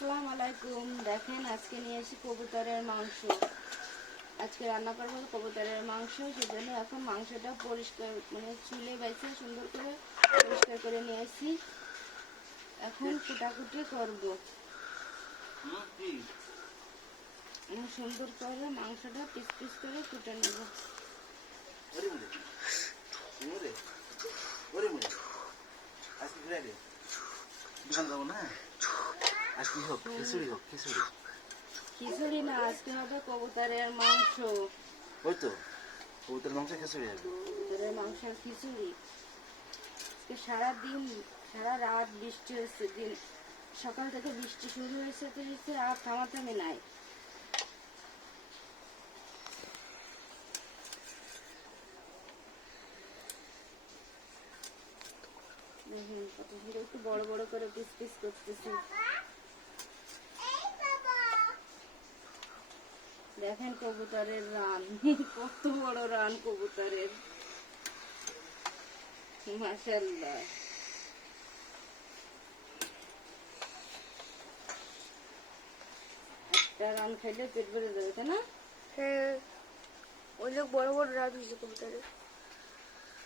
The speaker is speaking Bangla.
আসসালামু আলাইকুম। দেখেন আজকে নিয়ে এসেছি কবুতরের মাংস। আজকে রান্না করবো কবুতরের মাংস, সেজন্য এখন মাংসটা পরিষ্কার চুলে বাইছে সুন্দর করে পরিষ্কার করে নিয়ে এসেছি। এখন কুটাকুটি করব। সুন্দর করে মাংসটা পিস পিস করে কুটে নেব। খিচুড়ি না, আজকে হবে কবুতরের মাংস। ওই তো কবুতরের মাংস খিচুড়ি হবে। কবুতরের মাংসের খিচুড়ি। আজকে সারাদিন সারা রাত বৃষ্টি হয়েছে, দিন সকাল থেকে বৃষ্টি শুরু হয়েছে আর থামাথামি নাই। দেখেন কত সুন্দর, একটু বড় বড় করে পিস পিস করতেছি। দেখেন কবুতরের রান, কত বড় রান কবুতরের, মাশাআল্লাহ। একটা রান খাইলে পেট ভরে যাবে, তাই না? হ্যাঁ, অনেক বড় বড় রাত হয়েছে কবুতরের।